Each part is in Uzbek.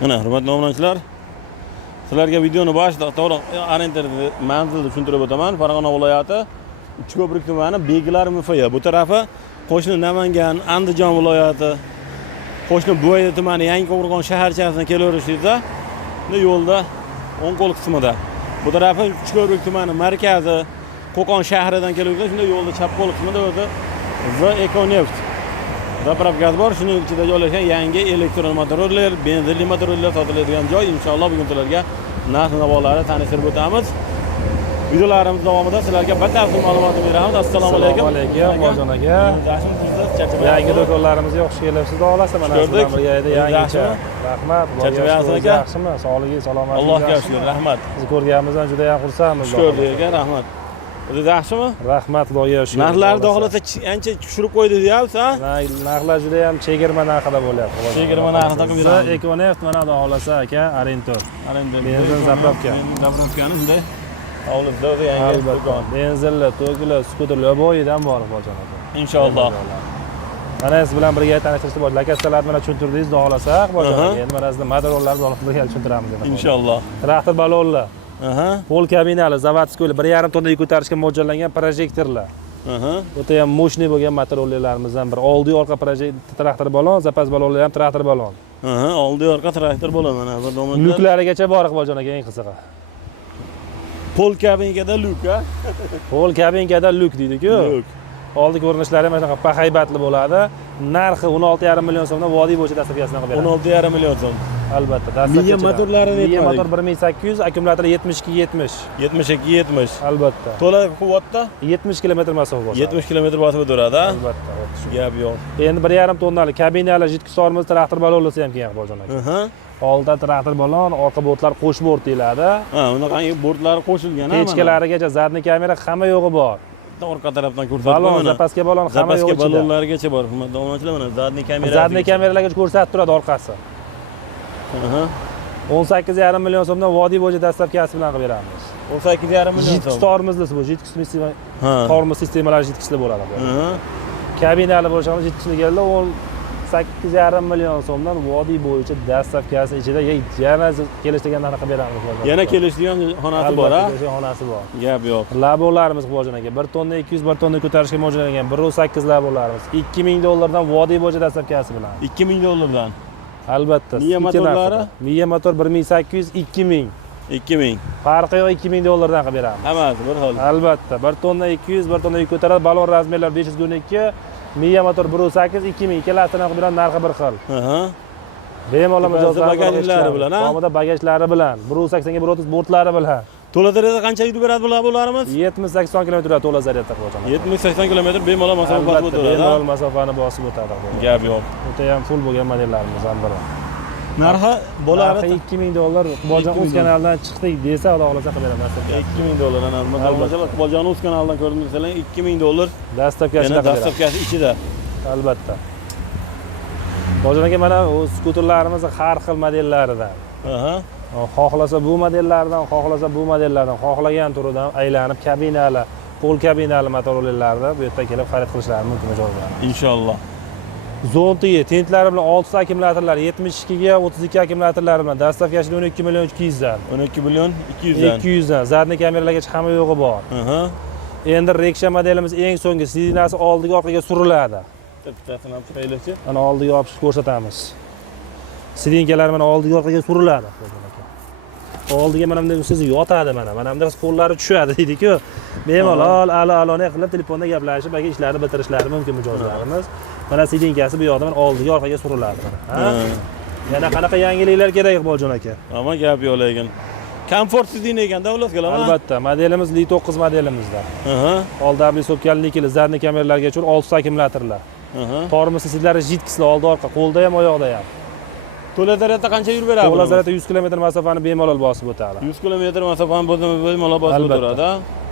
Mana hurmatli obunachilar, sizlarga videoni boshida to'liq orientirni manzilni tushuntirib o'taman. Farg'ona viloyati Uchko'prik tumani Beglar MFY. Bu tarafi qo'shni Namangan, Andijon viloyati, qo'shni Bo'yda tumani Yangiqo'rg'on shaharchasidan kelaverishingizda, yo'lda o'ng qo'l qismida. Bu tarafi Uchko'prik tumani markazi, Qo'qon shahridan kelaverishingizda, shunda yo'lda chap qo'l qismida o'zi Z Ekoneft zapravkasi bor. Shuning ichida joylashgan yangi elektron motorlar, benzinli motorlar sotiladigan joy. Inshaalloh bugun sizlarga narx-navolarni tanishtirib o'tamiz. Videolarimiz davomida sizlarga batafsil ma'lumot beramiz. Assalomu alaykum. Bojon aka. Yangi do'konlarimizga xush kelibsiz. Olasiz mana sizlar birga edi yangicha. Rahmat. Charchabaysiz aka. Yaxshimi? Sog'ligi, salomatligi. Allohga shukr, rahmat. Sizni ko'rganimizdan juda ham xursandmiz. Ko'rdik aka, rahmat. O'zingiz yaxshimi? Rahmat, Xudoga shukr. Narxlarni xohlasa ancha tushirib qo'ydi deyapsiz, ha? Narxlar juda ham chegirma narxida bo'lyapti. Chegirma narxida qilib beramiz. Ekoneft mana xudo xohlasa aka, Arentor. Benzin zapravka. Zapravkani shunday hovlida o'zi yangi do'kon. Benzinli, to'kli, skuterli bo'yidan bor Bojon aka. Inshaalloh. Mana siz bilan birga tanishtirishni boshlaymiz. Lakastalarni mana tushuntirdingiz, xudo xohlasa Bojon aka. Endi mana sizga motorlarni olib birga tushuntiramiz endi. Inshaalloh. Traktor balonlar. Pol kabinali, zavodskoy 1,5 tonnaga ko'tarishga mo'ljallangan projektorlar. O'ta ham mo'shniy bo'lgan materiallarimizdan biri. Oldi orqa traktor balon, zapas balonlar ham traktor balon. Oldi orqa traktor balon mana bir do'mida. Lyuklarigacha bor Bojon aka, eng qizig'i. Pol kabinkada lyuk, ha? Pol kabinkada lyuk deydi-ku. Lyuk. Oldi ko'rinishlari mana shunaqa bahaybatli bo'ladi. Narxi 16,5 million so'mdan vodiy bo'yicha dasturxonasidan qilib beramiz. 16,5 million so'm. Albatta, Miya motorlarini Miya motor 1800, akkumulyator 72-70. 72-70. Albatta. To'la quvvatda 70 kilometr masofa bosadi. 70 kilometr bosib o'tadi, ha? Albatta. Gap yo'q. Endi 1,5 tonnali kabinali jitkisorimiz traktor balonlasi ham kelgan Bojon aka. Oldida traktor balon, orqa bortlar qo'sh bort deyiladi. Unaqangi bortlari qo'shilgan, ha? Pechkalarigacha zadniy kamera hamma yo'g'i bor. Orqa tarafdan ko'rsatib balon, zapaska balon hamma yo'q ichida. balonlargacha bor. Hurmatli obunachilar, mana zadniy kamera. Zadniy kameralargacha ko'rsatib turadi orqasi. 18,5 million so'mdan vodiy bo'yicha dastlabkasi bilan qilib beramiz. 18,5 million so'm. Jitkis tormozlisi bu, jitkis sistema. Tormoz sistemalari jitkisli bo'ladi. Kabinali bo'lishini jitkisli keldi, 18,5 million so'mdan vodiy bo'yicha dastlabkasi ichida yana kelishgan narx qilib beramiz. Yana kelishgan xonasi bor, ha? Xonasi bor. Gap yo'q. Labolarimiz Bojon aka 1 tonna 200, 1 tonna ko'tarishga mo'ljallangan 1.8 labolarimiz. $2000 vodiy bo'yicha dastlabkasi bilan. $2000. Albatta. Miya motorlari? Miya motor 1800, 2000. 2000. Farqi yo'q, $2000 dan qilib beramiz. Hammasi bir xil. Albatta. 1 tonna 200, 1 tonna ko'taradi. Balon razmerlar 500 miya motor 1.8, 2000. Ikkalasini qilib beramiz, narxi bir xil. Bemalol bagajlari bilan, ha? Tomida bagajlari bilan, 1.80 ga 1.30 bortlari bilan. To'la zaryadda qancha yurib beradi bularimiz? 70-80 km yuradi to'la zaryadda Bojon aka. 70-80 km bemalol masofa bosib o'tadi. Bemalol masofani bosib o'tadi. Gap yo'q. O'ta ham full bo'lgan modellarimizdan biri. Narxi bo'ladi $2000. Bojon o'z kanalidan chiqdik desa, xudo xolasa qilib beramiz. $2000 ana masalan Bojon o'z kanalidan ko'rdingizlar, $2000 dastlabkasi ichida. Albatta. Bojon aka mana o'z skuterlarimiz har xil modellaridan. Xohlasa bu modellardan, xohlasa bu modellardan, xohlagan turidan aylanib kabinali, pol kabinali motorlarni bu yerda kelib xarid qilishlari mumkin joylar. Inshaalloh. Zontiga tentlari bilan 6 akkumulyatorlar, 72 ga 32 akkumulyatorlari bilan dastlabkasi 12 million 200 dan. 12 million 200 dan. 200 dan. Zadniy kameralargacha hamma yo'g'i bor. Endi Reksha modelimiz eng so'nggi sidinasi oldiga orqaga suriladi. Bittasini ham chiqaylikchi. Mana oldiga olib ko'rsatamiz. Sidinkalar mana oldiga orqaga suriladi. Oldiga mana bunday siz yotadi mana. Mana bunday qo'llari tushadi deydi-ku. Bemalol alo-aloni qilib telefonda gaplashib, aka ishlarni bitirishlari mumkin mijozlarimiz. Mana sidinkasi bu yoqda mana oldiga orqaga suriladi mana. Yana qanaqa yangiliklar kerak Bojon aka? Ammo gap yo'q lekin. Komfort sidin ekanda ularga. Albatta, modelimiz Li9 modelimizda. Oldabli sopkali nikeli zadniy kameralarga tushir 6 akkumulyatorlar. Tormoz sidlari jitkisli oldi orqa, qo'lda ham, oyoqda ham. To'la zaryadda qancha yurib beradi? To'la zaryadda 100 km masofani bemalol bosib o'tadi. 100 km masofani bemalol bosib o'tadi.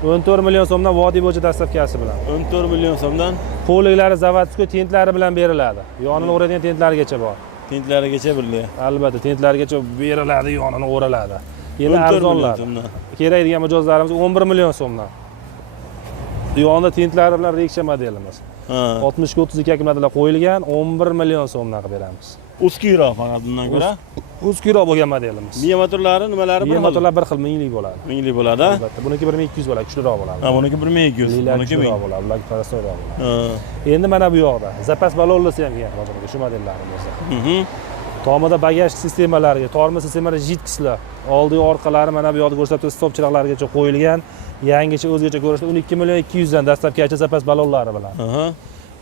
14 million so'mdan vodiy bo'yicha dastlabkasi bilan. 14 million so'mdan. Poliklari zavodskoy tentlari bilan beriladi. Yonini o'radigan tentlarigacha bor. Tentlarigacha birli. Albatta, tentlarigacha beriladi, yonini o'raladi. Endi arzonlar. Kerak degan mijozlarimiz 11 million so'mdan. Yonida tentlari bilan Reksha modelimiz. 60 ga 32 akkumulyatorlar qo'yilgan, 11 million so'mdan qilib beramiz. Uskiroq faqat bundan ko'ra. O'zkiroq bo'lgan modelimiz. Miya motorlari nimalari bir Miya xil? motorlar bir xil minglik bo'ladi. Minglik bo'ladi. Albatta, buniki 1200 bo'ladi, kuchliroq bo'ladi. Ha, buniki 1200, buniki 1000. bo'ladi, bular parastroq bo'ladi. Ha. Endi mana bu yoqda zapas balonlisi ham kelgan hozirgi shu modellarimiz. Mhm. Tomida bagaj sistemalariga, tormoz sistemalari jitkichlar, oldi orqalari mana bu yoqda ko'rsatib turibsiz, stopchiroqlargacha qo'yilgan, yangicha o'zgacha ko'rinishda 12 million 200 dan dastlabki zapas balonlari bilan. Aha.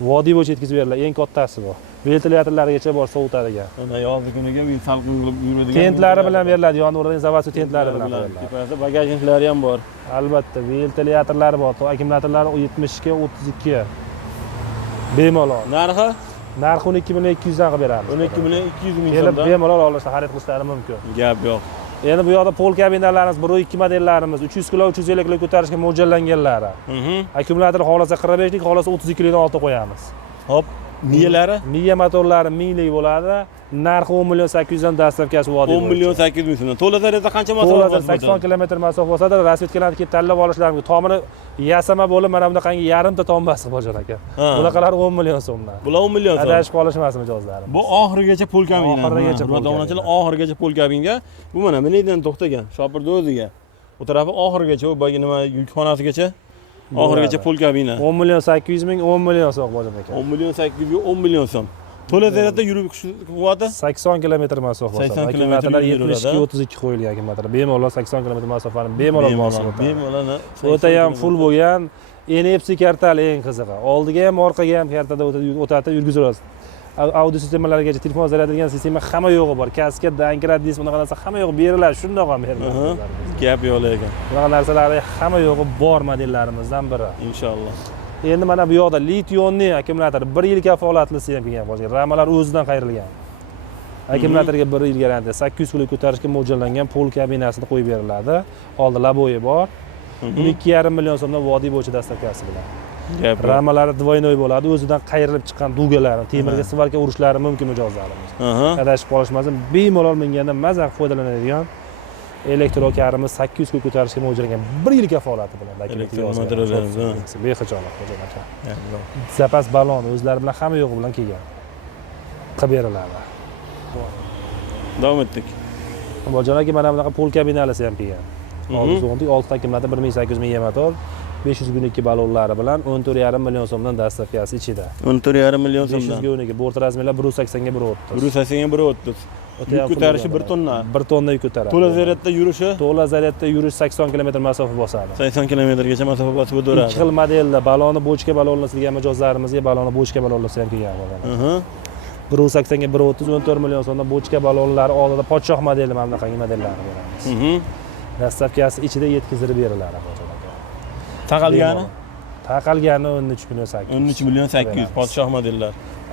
Vodiy bo'yicha yetkazib beriladi, eng kattasi bu. Ventilyatorlargacha bor sovutadigan. Mana yozgi kuniga bir salqin qilib yuradigan. Tentlari bilan beriladi, yonidan zavod tentlari bilan beriladi. Tepasida bagajniklari ham bor. Albatta, ventilyatorlari bor, akkumulyatorlari 70 ga 32. Bemalol. Narxi Narxi 12 million 200 dan qilib beramiz. 12 million 200 ming Kelib so'mdan. bemalol olishda xarid qilishlari mumkin. Gap yo'q. Endi bu yoqda pol kabinalarimiz 1-2 modellarimiz 300 kilo, 350 kilo ko'tarishga mo'ljallanganlari. Akkumulyator xohlasa 45 lik, xohlasa 32 kiloni olti qo'yamiz. Hop, miyalari Miya motorlari minglik bo'ladi. Narxi 10 million 800 dan dastlabkasi vodiy. 10 million 800 ming so'mdan. To'la zaryadda qancha masofa To'lada bor? 80 kilometr masofa bo'lsa-da, rasvedkalarni kelib tanlab olishlari mumkin. Tomini yasama bo'lib mana bunaqangi yarimta tombasi bor ekan. Bunaqalar 10 million so'mdan. Bular 10 million so'm. Adashib qolishmas mijozlari. Bu oxirigacha pul kabina. Oxirigacha pul Oxirigacha oxirigacha pul kabinga. Bu mana mendan to'xtagan. Shopirni o'ziga. Bu tarafi oxirigacha, bu boya nima yukxonasigacha oxirigacha pul kabina. 10 million 800 ming, 10 million so'm bo'lgan ekan. 10 million 800 ga 10 million so'm. To'la zaryadda yurib quvvati 80 kilometr masofa. 80 Akkumulyatorlar kilometr 72-32 qo'yilgan akkumulyator. Bemalol 80 kilometr masofani bemalol bosib o'tadi. Bemalol. O'ta ham full bo'lgan. NFC kartali eng qizig'i. Oldiga ham, orqaga ham kartada o'tadi, yurgizib olasiz. Audio sistemalarigacha telefon zaryadlangan sistema hamma yo'g'i bor. Kaska, dankrat, disk bunaqa narsa hamma yo'q beriladi, shundoq ham beriladi. Gap yo'q lekin. Bunaqa narsalar hamma yo'g'i bor modellarimizdan biri. Inshaalloh. Endi mana bu yoqda lition-li akkumulyator 1 yil kafolatlisi ham kelgan bo'lgan. Ramalar o'zidan qayrilgan. Akkumulyatorga 1 yil garantiya, 800 kilo ko'tarishga mo'ljallangan pol kabinasini qo'yib beriladi. Oldi laboyi bor. 12,5 million so'mdan vodiy bo'yicha dastlabkasi bilan. Ramalari dvoynoy bo'ladi, o'zidan qayrilib chiqqan dugalari, temirga svarka urishlari mumkin mijozlarimiz. Adashib qolishmasin, bemalol minganda mazza foydalanadigan elektrokarimiz 800 kilo ko'tarishga mo'ljallangan 1 yil kafolati bilan behijolat aka. Zapas balon o'zlari bilan hamma yo'g'i bilan kelgan. Qilib beriladi. Davom etdik. Bojon aka mana bunaqa pol kabinalisi ham kelgan. Oldi so'ndik 6 akkumulyator 1800 ming motor, 512 balonlari bilan 14,5 million so'mdan dastlabkasi ichida. 14,5 million so'mdan. 512 bort razmerlar 180 ga 130. 180 ga 130. Yuk ko'tarishi 1 tonna. 1 tonna yuk ko'taradi. To'la zaryadda yurishi? To'la zaryadda yurish 80 kilometr masofa bosadi. 80 kilometrgacha masofa bosib o'tadi. Ikki xil modelda baloni bochka balonlasilgan mijozlarimizga baloni bochka balonlasi ham kelgan bo'ladi. 180 ga 130, 14 million so'mdan bochka balonlari oldida podshoh modeli mana bunaqangi modellarni beramiz. Dastlabkasi ichida yetkazib beriladi bojon aka. Taqalgani? Taqalgani 13 million 800. 13 million 800 podshoh modellar.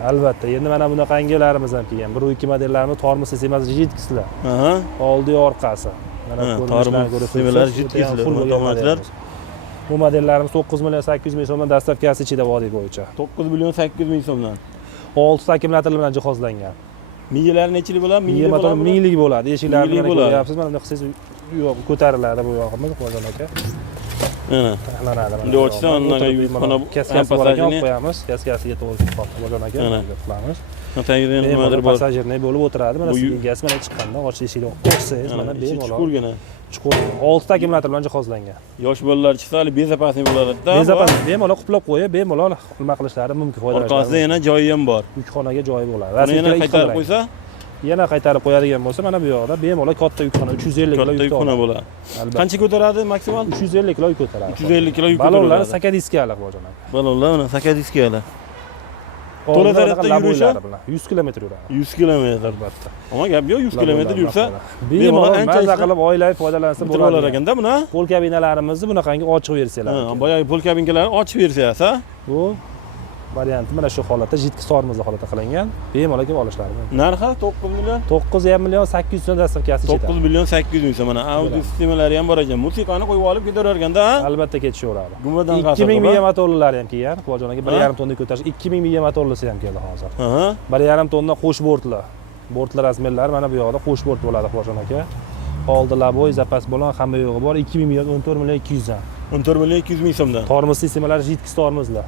Albatta, endi mana bunaqangilarimiz ham kelgan. 1-2 modellarimiz tormoz sistemasi jitkichlar. Oldi orqasi. Mana ko'rinishlarni ko'rib sistemalari jitkichlar, avtomatlar. Bu modellarimiz 9 million 800 ming so'mdan dastlabkasi ichida vodiy bo'yicha. 9 million 800 ming so'mdan. 6 akkumulyator bilan jihozlangan. Miyalari nechilik bo'ladi? Miya motor minglik bo'ladi. Eshiklarni ko'ryapsiz, mana bunday qilsangiz yo'q ko'tariladi bu yog'imiz bojon aka. Mana. Taxlanadi mana. Endi ochsam mana yukxona kaskasi bor ekan, olib qo'yamiz. Kaskasiga to'g'ri qilib bojon aka. Qilamiz. Tagida nimadir bor. Passajirni bo'lib o'tiradi. Mana sizning gaz mana chiqqanda ochish eshikni qo'ysangiz mana bemalol. Chuqurgina. Chuqur. 6 akkumulyator bilan jihozlangan. Yosh bolalar chiqsa, hali bezapasli bo'ladida. Bezapasli bemalol quplab qo'yib, bemalol nima qilishlari mumkin, foydalanishlari. Orqasida yana joyi ham bor. Yukxonaga joyi bo'ladi. Yana qaytarib qo'ysa, yana qaytarib qo'yadigan bo'lsa, mana bu yoqda bemalol katta yukxona 350 kilo yukxona bo'ladi. Qancha ko'taradi maksimal? 350 kilo ko'taradi. 350 kilo yuk ko'taradi. Balonlar sakadiskalik bojon aka. Balonlar mana sakadiskalar. To'la zaryadda yurishi 100 kilometr yuradi. 100 kilometr albatta. Ammo gap yo'q, 100 kilometr yursa, bemalol mazza qilib oilaviy foydalansa bo'lar ekanda buni. Pol kabinalarimizni bunaqangi ochiq versiyalar. Boyagi pol kabinalarning ochiq versiyasi. Bu varianti mana shu holatda jitki tormozli holatda qilingan. Bemalol kelib olishlari mumkin. Narxi 9 million 9,5 million 800 so'm dastlabkasi ichida. 9 million 800 ming so'm. Mana audio sistemalari ham bor ekan. Musiqani qo'yib olib ketaverganda, albatta ketishaveradi. Gumadan qasab. 2000 miya motorlilari ham kelgan. Bojon aka 1,5 tonna ko'tarish 2000 miya motorlisi ham keldi hozir. 1,5 tonna qo'sh bortli. Bortli razmerlari mana bu yoqda qo'sh bort bo'ladi bojon aka. Oldi laboy, zapas balon hamma yo'g'i bor. 2000 million 14 million 200 dan. 14 million 200 ming so'mdan. Tormoz sistemalari jitki tormozlar.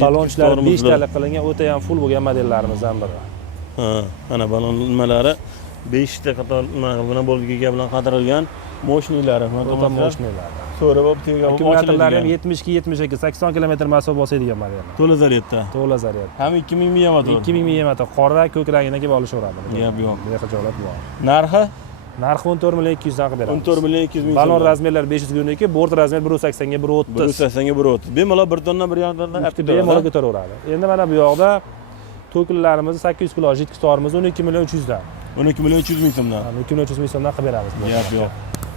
Balonchilar 5 talik qilingan o'ta ham full bo'lgan modellarimizdan biri. Ha, ana balon nimalari 5 ta qator nima bo'lgiga bilan qadirilgan moshinalari. O'ta mashinalar. So'rab olib tega Akkumulyatorlari ham 72, 80 kilometr masofa bosadigan model. to'la zaryadda. To'la zaryad. Ham 2000 mAh motor. 2000 mAh qora ko'k rangidan kelib olishaveradi. Gap yo'q. Bexijolat bor. Narxi Narxi 14 million 200 dan qilib beramiz. 14 million 200 ming. Balon razmerlar 500 ga, bort razmer 180 ga 130. 180 ga 130. Bemalol 1 tonna 1,5 tonna Ikkita bemalol ko'taraveradi. Endi mana bu yoqda to'kinlarimizni 800 kilo jitkizorimiz 12 million 300 dan. 12 million 300 ming so'mdan. 12 million 300 ming so'mdan qilib beramiz. Gap yo'q.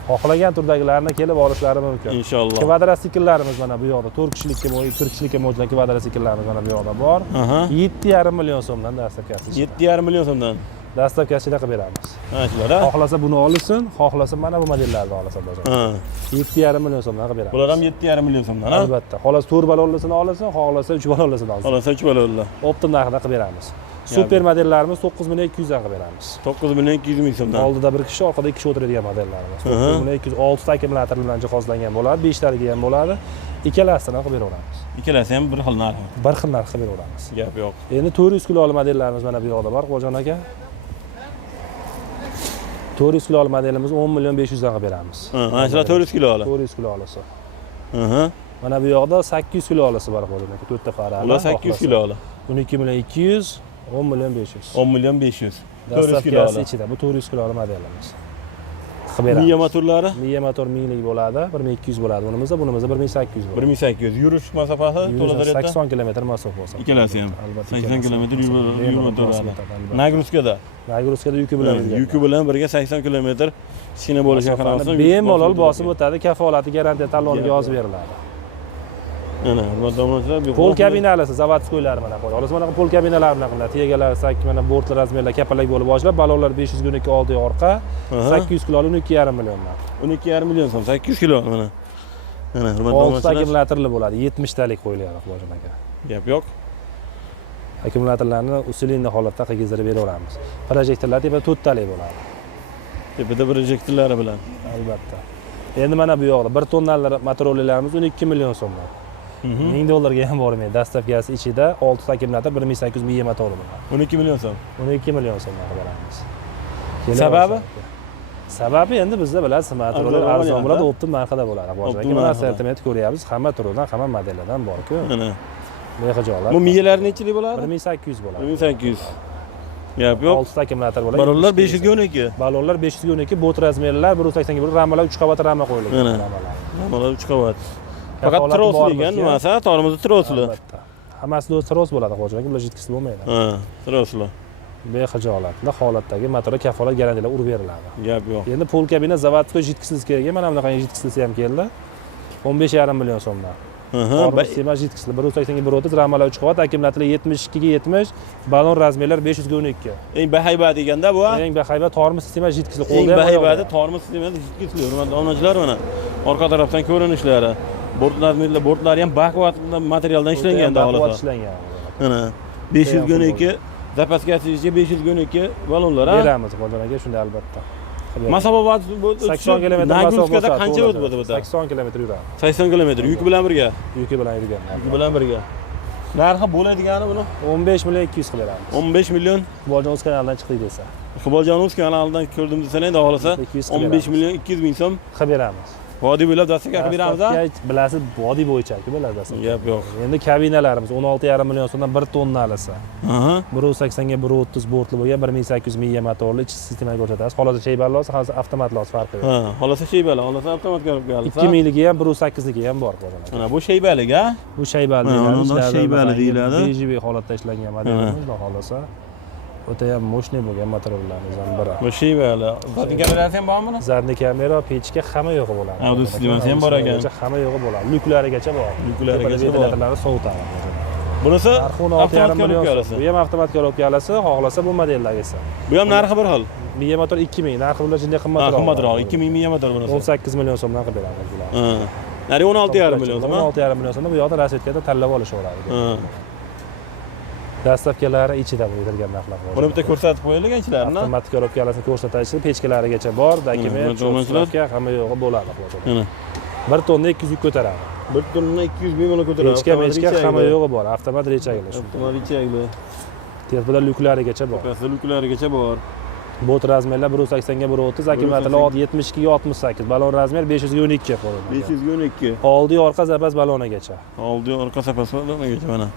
Xohlagan turdagilarni kelib olishlari mumkin. Inshaalloh. Kvadrotsikllarimiz mana bu yoqda 4 kishilikka, 1 kishilikka mo'ljallangan kvadrotsikllarimiz mana bu yoqda bor. Aha. 7,5 million so'mdan dastavkasi. 7,5 million so'mdan. Dastavkasida qilib beramiz. Ha, shular. Xohlasa buni olsin, xohlasa mana bu modellarni olsa bo'ladi. Ha. 7,5 million so'mdan qilib beramiz. Bular ham 7,5 million so'mdan, ha? Albatta. Xohlasa 4 balonlisini olsin, xohlasa 3 balonlisini olsin. Xohlasa 3 balonlar. Optim narxida qilib beramiz. Super modellarimiz 9 million 200 dan qilib beramiz. 9 million 200 ming so'mdan. Oldida bir kishi, orqada 2 kishi o'tiradigan modellarimiz. 9 million 206 ta akkumulyator bilan jihozlangan bo'ladi, 5 taliga ham bo'ladi. Ikkalasini qilib beraveramiz. Ikkalasi ham bir xil narx. Bir xil narx qilib beraveramiz. Gap yo'q. Endi 400 kiloli modellarimiz mana bu yoqda bor, Qo'jon aka. 400 kiloli modelimiz 10 million 500 dan qilib beramiz. Ha, mana shular 400 kiloli. 400 kilolisi. Aha. Mana bu yoqda 800 kilolisi bor Qo'jon aka, 4 ta farali. Ular 800 kiloli. 12 million 200, 10 million 500. 10 million 500. 400 kiloli. Dastavkasi ichida bu 400 kiloli modelimiz. Qilib beramiz. Miya motorlari Miya motor 1000 lik bo'ladi, 1200 bo'ladi. Bunimizda 1800 bo'ladi. 1800. Yurish masofasi to'la zaryadda 80 kilometr masofa bo'lsa. ikkalasi ham. Albatta. 80 kilometr yurib o'tadi. Albatta. Nagruzkada. Nagruzkada yuki bilan yurgan. Yuki bilan birga 80 kilometr shina bo'lishiga qaramasidan bemalol bosib o'tadi, kafolati, garantiya taloniga yozib beriladi. Ana, motorlar Pol kabinalisi, zavodskoylar mana qo'ydi. Olasiz mana pol kabinalar bilan qiladi. Tegalar 8 mana bortlar razmerlar kapalak bo'lib boshlab, balonlar 500 ga 2 oldi orqa, 800 kiloli 12,5 milliondan. 12,5 million so'm, 800 kilo mana. Mana, hurmatli 6 ta akkumulyatorli bo'ladi, 70 talik qo'yiladi Qo'jon aka. Gap yo'q. Akkumulyatorlarni usilinli holatda qilgizdirib beraveramiz. Projektorlar tepa 4 talik bo'ladi. Tepada projektorlari bilan. Albatta. Endi mana bu yoqda 1 tonnalar motorlarimiz 12 million so'mdan. $1000 ham bormaydi. Dastavkasi ichida 6 ta akkumulyator 1800 mAh motori bor. 12 million so'm. 12 million so'mdan beramiz. Sababi? Sababi endi bizda bilasiz, motorlar arzon bo'ladi, optim narxida bo'ladi. Qo'shimcha mana assortiment ko'ryapsiz, hamma turidan, hamma modellardan bor-ku. Mana. Bexijolat. Bu miyalar nechilik bo'ladi? 1800 bo'ladi. 1800. Gap yo'q. 6 ta akkumulyator bo'ladi. Balonlar 500 ga 12. Balonlar 500 ga 12, bot razmerlar 180 ga 1, ramalar 3 qavat rama qo'yilgan. Mana. Ramalar 3 qavat. Faqat trosli ekan, nimasi? Tormozi trosli. Albatta. Hammasi tros bo'ladi, Qo'jon aka, bular jitkisi bo'lmaydi. Ha, trosli. Bexijolatli holatdagi motorga kafolat garantiyalar urib beriladi. Gap yo'q. Endi pol kabina zavodskoy jitkisiz kerak, mana bunaqa jitkisi ham keldi. 15,5 million so'mdan. Aha, Sema jitkisi 180 ga 130, ramalar 3 qavat, akkumulyatorlar 72 ga 70, balon razmerlar 500 ga 12. eng bahaybat deganda bu. Eng bahaybat tormoz sistema jitkisi Eng bahaybati tormoz sistemasi jitkisi. Hurmatli onachilar mana. Orqa tarafdan ko'rinishlari. Bortlari ham bakvat materialdan ishlangan holatda ishlangan. Mana 500 ga 12, zapaskasiga 500 ga 12 balonlar ha. Beramiz Qo'jon aka, shunda albatta. Masofa 80 kilometr Nagruzkada qancha o'tib o'tadi? 80 kilometr yuradi. 80 kilometr yuk bilan birga. Yuki bilan yurgan. Yuk bilan birga. Narxi bo'ladigani buni 15 million 200 qilib beramiz. 15 million. Iqboljon o'z kanalidan chiqdi desa. Iqboljonov kanalidan ko'rdim desang, endi xohlasa 15 million 200 ming so'm qilib beramiz. vodiy bo'ylab dastavka qilib beramiz-a? Bilasiz, vodiy bo'yicha-ku bilasiz dastavka. Gap yo'q. Endi kabinalarimiz 16,5 million so'mdan 1 tonnalisi. Aha. 180 ga 130 bortli bo'lgan 1800 mAh motorli ichki sistemaga ko'rsatasiz. Xohlasa sheyballi olsa, xohlasa avtomatli olsa farqi yo'q. Ha, xohlasa sheybali, xohlasa avtomat ko'rib kelsa. 2000 ligi ham 1.8 ligi ham bor Qo'jon aka. Mana bu sheybalik a? Bu shaybali deyiladi. Shaybali deyiladi. BJB holatda ishlangan modelimiz, xohlasa o'ta ham mo'shniy bo'lgan materiallarimizdan biri. Bu sheybali. Zaten kamerasi ham bormi? Zadniy kamera, pechka hamma yo'g'i bo'ladi. Audio sistemasi ham bor ekan. Hamma yo'g'i bo'ladi. Lyuklarigacha bor. Lyuklarigacha bor. Ventilatorlarni sovutadi. Bunisi narxi 16,5 million. ko'rib Bu ham avtomat ko'rib-kalasi, xohlasa bu modellargasi. Bu ham narxi bir xil. Miya motor 2000, narxi ular jinday qimmatroq. Qimmatroq, 2000 miya motor bunisi. 18 million so'mdan qilib beramiz bular. Ha. Nari 16,5 million so'm. 16,5 million so'mda bu yoqda rasvetkada tanlab olishaveradi. Ha. Dastavkalari ichida qo'yilgan narxlar bor. Buni bitta ko'rsatib qo'yilgan ichilarini. Avtomat ko'rib-kalasini ko'rsatishdi, pechkalarigacha bor, dokument, cho'milishlar hamma yo'g'i bo'ladi Qo'jon. Mana 1 tonna 200 yuk ko'taradi. 1 tonna 200 bemalol ko'taradi. Pechka hamma yo'g'i bor, avtomat rechagli. Avtomat rechagli. Tezpida lyuklarigacha bor. Kasalliklarigacha bor. Bot razmerlar 1.80 ga 1.30, akkumulyatorlar 72 ga 68, balon razmer 512 qo'lida. 512. Oldi orqa zapas balonigacha. Oldi orqa sapasi balonigacha mana.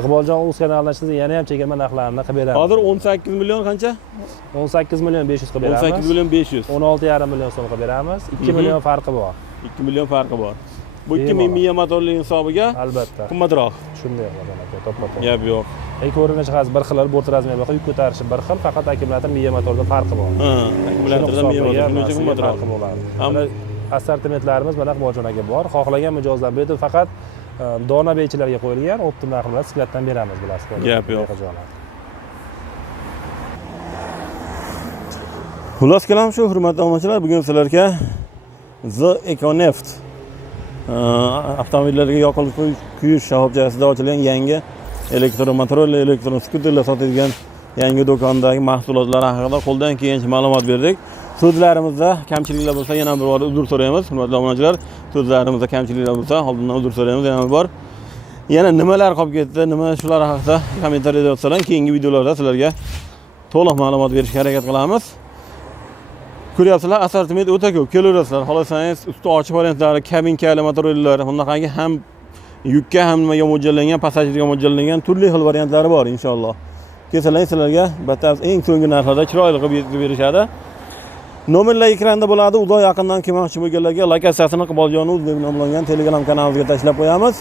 Iqboljon o'z kanalidan siz yana ham chegirma narxlarini qilib beramiz. Hozir 18 million qancha? 18 million 500 qilib beramiz. 18 million 500. 16,5 million so'm qilib beramiz. 2 million farqi bor. 2 million farqi bor. Bu 2000 miya motorli hisobiga Albatta. qimmatroq. Shunday bo'ladi aka, to'ppa-to'g'ri. Gap yo'q. Ko'rinish jihoz bir xil, bort razmeri bir xil, yuk ko'tarishi bir xil, faqat akkumulyator miya motorda farqi bor. Ha, akkumulyatorda miya motor shuning uchun qimmatroq. farqi bo'ladi. Mana assortimentlarimiz mana Iqboljon aka bor. Xohlagan mijozlar bu yerda faqat dona beychilarga qo'yilgan optim narx bilan sklatdan beramiz, bilasiz. Gap yo'q. Xullas kalam shu, hurmatli obunachilar, bugun sizlarga The Econeft avtomobillarga yoqilg'i quyish shoxobchasida ochilgan yangi elektromotorli elektron skuterlar sotadigan yangi do'kondagi mahsulotlar haqida qo'ldan kelgancha ma'lumot berdik. So'zlarimizda kamchiliklar bo'lsa yana bir bor uzr so'raymiz, hurmatli obunachilar. So'zlarimizda kamchiliklar bo'lsa oldindan uzr so'raymiz yana bir bor. Yana nimalar qolib ketdi, nima shular haqida kommentariyada yozsalar, keyingi videolarda sizlarga to'liq ma'lumot berishga harakat qilamiz. Ko'ryapsizlar, assortiment o'ta ko'p. Kelaverasizlar. Xohlasangiz usti ochiq variantlari, kabinkali motorlar, bunaqangi ham yukka ham nimaga mo'ljallangan, passajirga mo'ljallangan turli xil variantlari bor inshaalloh. Kelsalar sizlarga batafsil eng so'nggi narxlarda chiroyli qilib yetkazib berishadi. Nomerlar ekranda bo'ladi. Uzoq yaqindan kelmoqchi bo'lganlarga lokatsiyasini Iqboljonov deb nomlangan Telegram kanalimizga tashlab qo'yamiz.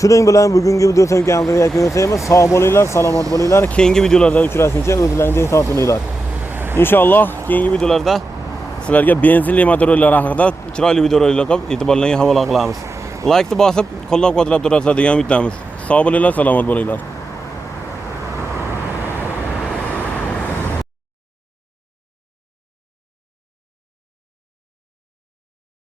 Shuning bilan bugungi video so'nggi yakun yasaymiz. Sog' bo'linglar, salomat bo'linglar. Keyingi videolarda uchrashguncha o'zlaringizni ehtiyot qilinglar. Inshaalloh keyingi videolarda sizlarga benzinli motorlar haqida chiroyli videolar qilib e'tiborlarga havola qilamiz. Like bosib, qo'llab-quvvatlab turasizlar degan umiddamiz. Sog' bo'linglar, salomat bo'linglar.